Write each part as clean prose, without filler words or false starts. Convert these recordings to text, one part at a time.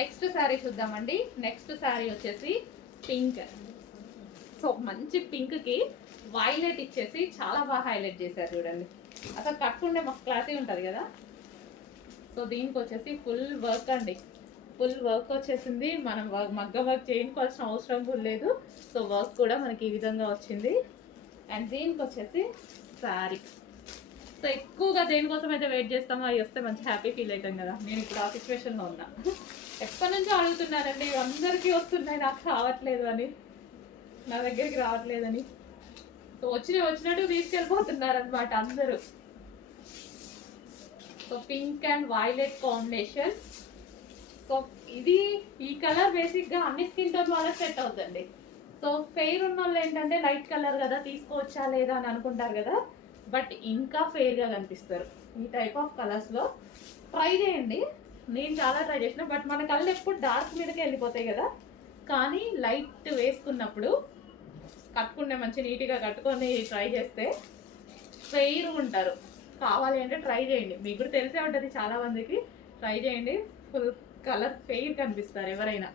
Next sari చూద్దామండి. Next sari వచ్చేసి pink. So మంచి పింక్కి వైలెట్ ఇచ్చేసి చాలా బాగా హైలైట్ చేశారు చూడండి. అసలు కట్టుకుంటే మాకు క్లాసీ ఉంటుంది కదా. సో దీనికి వచ్చేసి ఫుల్ వర్క్ అండి, ఫుల్ వర్క్ వచ్చేసింది. మనం మగ్గ వర్క్ చేయించుకోవాల్సిన అవసరం కూడా లేదు. సో వర్క్ కూడా మనకి ఈ విధంగా వచ్చింది. అండ్ దీనికి వచ్చేసి శారీ. సో ఎక్కువగా దేనికోసం అయితే వెయిట్ చేస్తామో అవి వస్తే మంచి హ్యాపీ ఫీల్ అవుతాం కదా. నేను ఇప్పుడు ఆ సిచ్యువేషన్లో ఉన్నా. ఎప్పటి నుంచో అడుగుతున్నానండి, అందరికీ వస్తున్నాయి, నాకు రావట్లేదు అని, నా దగ్గరికి రావట్లేదని. సో వచ్చినట్టు తీసుకెళ్ళిపోతున్నారు అనమాట అందరూ. So pink and violet combination. So ఇది ఈ కలర్ బేసిక్గా అన్ని స్కిన్ టోన్ వాళ్ళకి సెట్ అవుతుంది. సో ఫెయిర్ ఉన్న వాళ్ళు ఏంటంటే లైట్ కలర్ కదా తీసుకోవచ్చా లేదా అని అనుకుంటారు కదా, బట్ ఇంకా ఫెయిర్గా కనిపిస్తారు ఈ టైప్ ఆఫ్ కలర్స్లో. ట్రై చేయండి, నేను చాలా ట్రై చేసిన, బట్ మన కళ్ళు ఎప్పుడు డార్క్ మీదకి వెళ్ళిపోతాయి కదా. కానీ లైట్ వేసుకున్నప్పుడు కట్టుకునే మంచి నీట్గా కట్టుకొని ట్రై చేస్తే ఫెయిర్ ఉంటారు. కావాలి అంటే ట్రై చేయండి, మీకు కూడా తెలిసే ఉంటుంది చాలా మందికి. ట్రై చేయండి, ఫుల్ కలర్ ఫెయిర్ కనిపిస్తారు ఎవరైనా.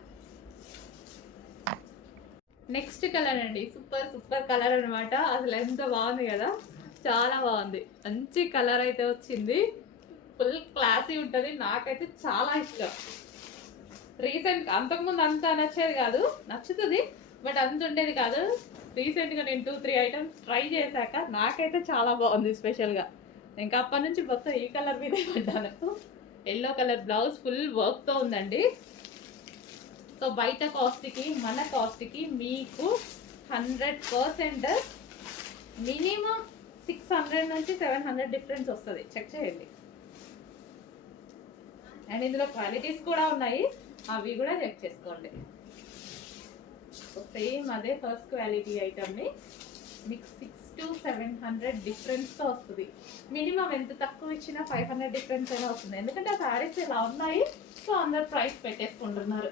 నెక్స్ట్ కలర్ అండి, సూపర్ సూపర్ కలర్ అనమాట. అసలు ఎంత బాగుంది కదా, చాలా బాగుంది. మంచి కలర్ అయితే వచ్చింది, ఫుల్ క్లాసీ ఉంటుంది. నాకైతే చాలా ఇష్టం. రీసెంట్ అంతకుముందు అంత నచ్చేది కాదు, నచ్చుతుంది బట్ అంత ఉండేది కాదు. రీసెంట్గా నేను 2-3 ఐటమ్స్ ట్రై చేశాక నాకైతే చాలా బాగుంది. స్పెషల్గా ఇంకా అప్పటి నుంచి మొత్తం ఈ కలర్ మీదే పడ్డాను. ఎల్లో కలర్ బ్లౌజ్ ఫుల్ వర్క్తో ఉందండి. సో బయట కాస్ట్కి మన కాస్ట్కి మీకు 100% మినిమం 600 నుంచి 700 డిఫరెన్స్ వస్తుంది. చెక్ చేయండి. అండ్ ఇందులో క్వాలిటీస్ కూడా ఉన్నాయి, అవి కూడా చెక్ చేసుకోండి. సో సేమ్ అదే ఫస్ట్ క్వాలిటీ ఐటమ్ని మీకు 600 to 700 డిఫరెన్స్తో వస్తుంది. మినిమం ఎంత తక్కువ ఇచ్చినా 500 డిఫరెన్స్ అయినా వస్తుంది. ఎందుకంటే ఆ శారీస్ ఇలా ఉన్నాయి, సో అందరు ప్రైస్ పెట్టేసుకుంటున్నారు.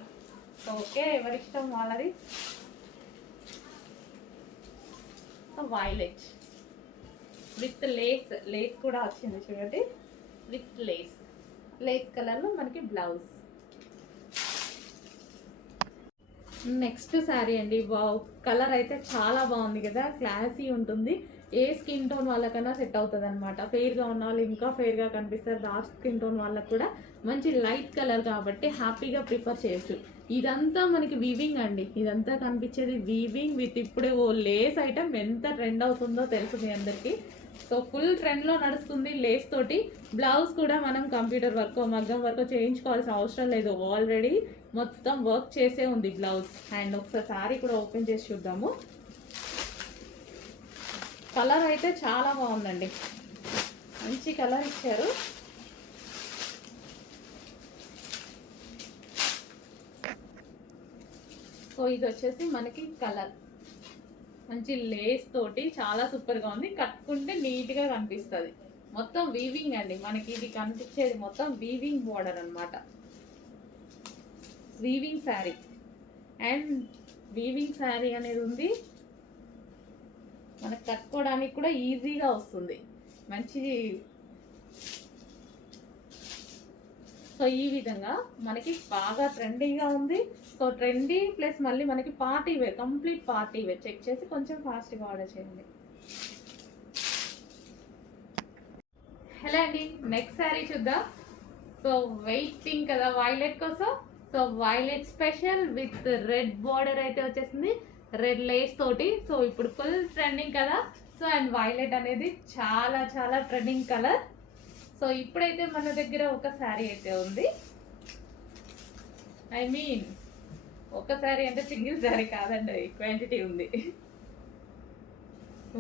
సో ఓకే, ఎవరిష్టం వాళ్ళది. వైలెట్ విత్ లేస్ కూడా వచ్చింది చూడండి, విత్ లేస్ కలర్లో మనకి బ్లౌజ్. నెక్స్ట్ శారీ అండి. వావ్, కలర్ అయితే చాలా బాగుంది కదా, క్లాసీ ఉంటుంది. ఏ స్కిన్ టోన్ వాళ్ళకన్నా సెట్ అవుతుంది అనమాట. ఫెయిర్గా ఉన్న వాళ్ళు ఇంకా ఫెయిర్గా కనిపిస్తారు, డార్క్ స్కిన్ టోన్ వాళ్ళకు కూడా మంచి లైట్ కలర్ కాబట్టి హ్యాపీగా ప్రిఫర్ చేయొచ్చు. ఇదంతా మనకి వీవింగ్ అండి, ఇదంతా కనిపించేది వీవింగ్ విత్ ఇప్పుడే ఓ లేస్ ఐటమ్ ఎంత ట్రెండ్ అవుతుందో తెలుసు మీ అందరికీ. సో ఫుల్ ట్రెండ్లో నడుస్తుంది లేస్ తోటి. బ్లౌజ్ కూడా మనం కంప్యూటర్ వర్క్ మగ్గం వర్క్ చేయించుకోవాల్సిన అవసరం లేదు, ఆల్రెడీ మొత్తం వర్క్ చేసే ఉంది బ్లౌజ్. అండ్ ఒకసారి శారీ కూడా ఓపెన్ చేసి చూద్దాము. కలర్ అయితే చాలా బాగుందండి, మంచి కలర్ ఇచ్చారు. సో ఇది వచ్చేసి మనకి కలర్ మంచి లేస్ తోటి చాలా సూపర్గా ఉంది. కట్టుకుంటే నీట్గా కనిపిస్తుంది. మొత్తం వీవింగ్ అండి, మనకి ఇది కనిపించేది మొత్తం వీవింగ్ బోర్డర్ అనమాట. Weaving sari and weaving sari అనేది ఉంది, మనకు కట్టుకోవడానికి కూడా ఈజీగా వస్తుంది. మంచి సో ఈ విధంగా మనకి బాగా ట్రెండీగా ఉంది. సో ట్రెండీ ప్లస్ మళ్ళీ మనకి party wear, complete party wear. Check చేసి కొంచెం ఫాస్ట్గా ఆర్డర్ చేయండి. హలో అండి, నెక్స్ట్ శారీ చూద్దాం. సో వెయిటింగ్ కదా వైలెట్ కోసం. So violet special with red border అయితే వచ్చేసింది, రెడ్ లేస్ తోటి. సో ఇప్పుడు ఫుల్ ట్రెండింగ్ కదా. సో అండ్ వైలెట్ అనేది చాలా చాలా ట్రెండింగ్ కలర్. సో ఇప్పుడైతే మన దగ్గర ఒక శారీ అయితే ఉంది. ఐ మీన్ ఒక శారీ అంటే సింగిల్ శారీ కాదండి, క్వాంటిటీ ఉంది.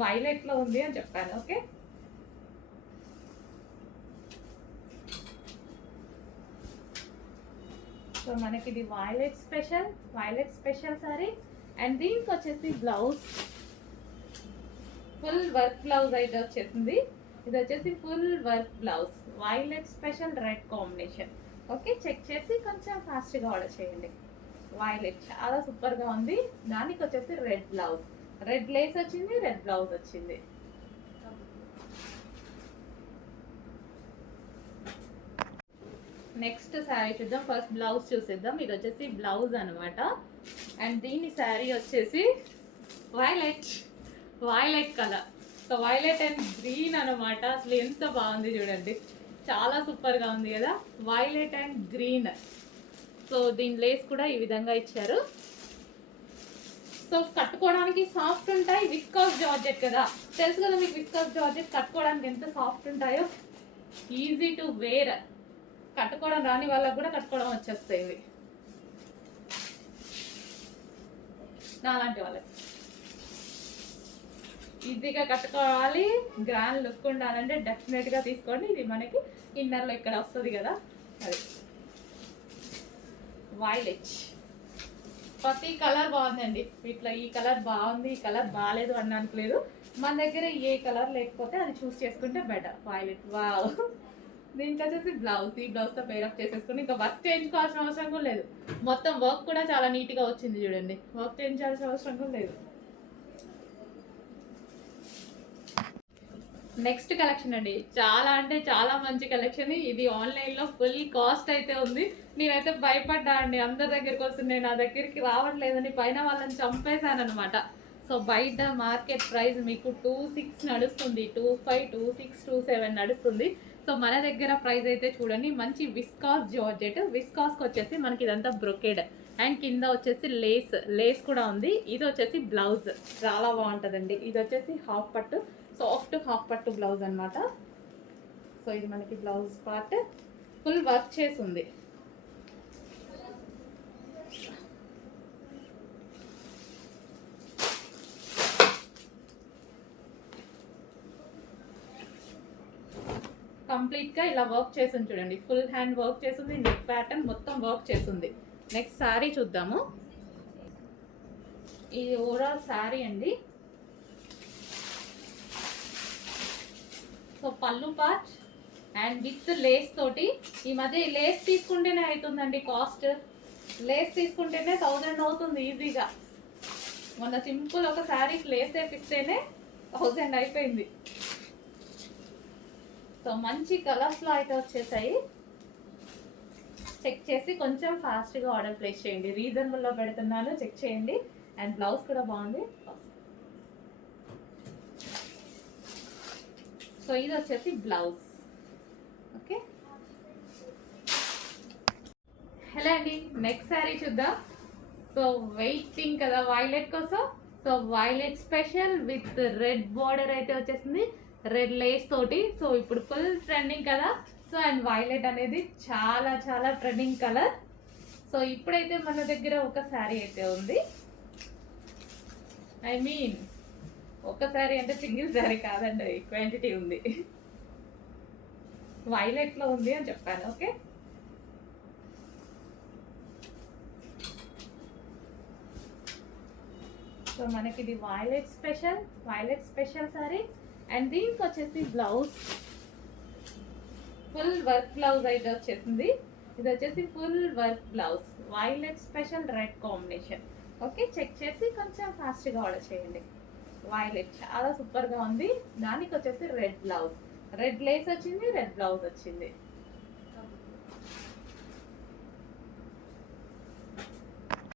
వైలెట్లో ఉంది అని చెప్పాను. ఓకే, సో మనకి ఇది వైలెట్ స్పెషల్ శారీ. అండ్ దీనికి వచ్చేసి బ్లౌజ్ ఫుల్ వర్క్ బ్లౌజ్ అయితే వచ్చేసింది. ఇది వచ్చేసి full work blouse, violet special red combination. Okay, check చేసి కొంచెం ఫాస్ట్గా ఆర్డర్ చేయండి. వైలెట్ చాలా సూపర్గా ఉంది. దానికి వచ్చేసి రెడ్ బ్లౌజ్, రెడ్ లేస్ వచ్చింది, రెడ్ బ్లౌజ్ వచ్చింది. నెక్స్ట్ శారీ చూద్దాం. ఫస్ట్ బ్లౌజ్ చూసేద్దాం. ఇది వచ్చేసి బ్లౌజ్ అనమాట. అండ్ దీని శారీ వచ్చేసి violet colour. So violet and green అనమాట. అసలు ఎంత బాగుంది చూడండి, చాలా సూపర్గా ఉంది కదా, వైలెట్ అండ్ గ్రీన్. సో దీని లేస్ కూడా ఈ విధంగా ఇచ్చారు. సో కట్టుకోవడానికి సాఫ్ట్ ఉంటాయి, విస్కాస్ జార్జెట్ కదా, తెలుసు కదా మీకు విస్కాస్ జార్జెట్ కట్టుకోవడానికి ఎంత సాఫ్ట్ ఉంటాయో. ఈజీ టు వేర్, కట్టుకోవడం రాని వాళ్ళకు కూడా కట్టుకోవడం వచ్చేస్తాయి ఇవి, నాలాంటి వాళ్ళకి ఈజీగా కట్టుకోవాలి. గ్రాండ్ లుక్ ఉండాలంటే డెఫినెట్గా తీసుకోండి. ఇది మనకి ఇన్నర్లో ఇక్కడ వస్తుంది కదా, అది వైలెట్. ప్రతి కలర్ బాగుందండి వీటిలో. ఈ కలర్ బాగుంది, ఈ కలర్ బాగాలేదు అనడానికి లేదు. మన దగ్గర ఏ కలర్ లేకపోతే అది చూస్ చేసుకుంటే బెటర్. Violet wow. దీనికి వచ్చేసి బ్లౌజ్, ఈ బ్లౌజ్తో పేరప్ చేసేసుకుని ఇంకా వర్క్ చేయించుకోవాల్సిన అవసరం కూడా లేదు. మొత్తం వర్క్ కూడా చాలా నీట్గా వచ్చింది చూడండి, వర్క్ చేయించాల్సిన అవసరం కూడా లేదు. నెక్స్ట్ కలెక్షన్ అండి, చాలా అంటే చాలా మంచి కలెక్షన్. ఇది ఆన్లైన్లో ఫుల్ కాస్ట్ అయితే ఉంది. నేనైతే భయపడ్డా అండి, అందరి దగ్గరికి వస్తున్నాయి, నా దగ్గరికి రావట్లేదని పైన వాళ్ళని చంపేశాను అనమాట. సో బయట మార్కెట్ ప్రైస్ మీకు 26 నడుస్తుంది, 25, 26, 27 నడుస్తుంది. సో మన దగ్గర ప్రైస్ అయితే చూడండి, మంచి విస్కాస్ జార్జెట్. విస్కాస్కి వచ్చేసి మనకి ఇదంతా బ్రొకేడ్ అండ్ కింద వచ్చేసి లేస్ కూడా ఉంది. ఇది వచ్చేసి బ్లౌజ్, చాలా బాగుంటుందండి. ఇది వచ్చేసి హాఫ్ పట్టు, సాఫ్ట్ హాఫ్ పట్టు బ్లౌజ్ అనమాట. సో ఇది మనకి బ్లౌజ్ పార్ట్ ఫుల్ వర్క్ చేసి ఉంది. కంప్లీట్గా ఇలా వర్క్ చేసింది చూడండి, ఫుల్ హ్యాండ్ వర్క్ చేసింది, నెక్ ప్యాటర్న్ మొత్తం వర్క్ చేసింది. నెక్స్ట్ శారీ చూద్దాము. ఇది ఓవరాల్ శారీ అండి. సో పళ్ళు పార్ట్ అండ్ విత్ లేస్ తోటి. ఈ మధ్య లేస్ తీసుకుంటేనే అవుతుందండి కాస్ట్, లేస్ తీసుకుంటేనే 1000 అవుతుంది ఈజీగా. మొన్న సింపుల్ ఒక శారీకి లేస్ వేపిస్తేనే 1000 అయిపోయింది. సో మంచి కలర్స్లో అయితే వచ్చేసాయి. చెక్ చేసి కొంచెం ఫాస్ట్గా ఆర్డర్ ప్లేస్ చేయండి, రీజనబుల్లో పెడుతున్నాను, చెక్ చేయండి. అండ్ బ్లౌజ్ కూడా బాగుంది. సో ఇది వచ్చేసి బ్లౌజ్. ఓకే, హలో అండి, నెక్స్ట్ శారీ చూద్దాం. సో వెయిటింగ్ కదా వైలెట్ కోసం. So violet special with red border అయితే వచ్చేసింది, రెడ్ లేస్ తోటి. సో ఇప్పుడు ఫుల్ ట్రెండింగ్ కదా. సో అండ్ వైలెట్ అనేది చాలా చాలా ట్రెండింగ్ కలర్. సో ఇప్పుడైతే మన దగ్గర ఒక శారీ అయితే ఉంది. ఐ మీన్ ఒక శారీ అంటే సింగిల్ శారీ కాదండి, క్వాంటిటీ ఉంది. వైలెట్లో ఉంది అని చెప్పాను. ఓకే, సో మనకి ఇది వైలెట్ స్పెషల్ శారీ. అండ్ దీనికి వచ్చేసి బ్లౌజ్ ఫుల్ వర్క్ బ్లౌజ్ అయితే వచ్చేసింది. ఇది వచ్చేసి full work blouse, violet special red combination. Okay, check చేసి కొంచెం ఫాస్ట్గా ఆర్డర్ చేయండి. వైలెట్ చాలా సూపర్గా ఉంది. దానికి వచ్చేసి రెడ్ బ్లౌజ్, రెడ్ లేస్ వచ్చింది, రెడ్ బ్లౌజ్ వచ్చింది.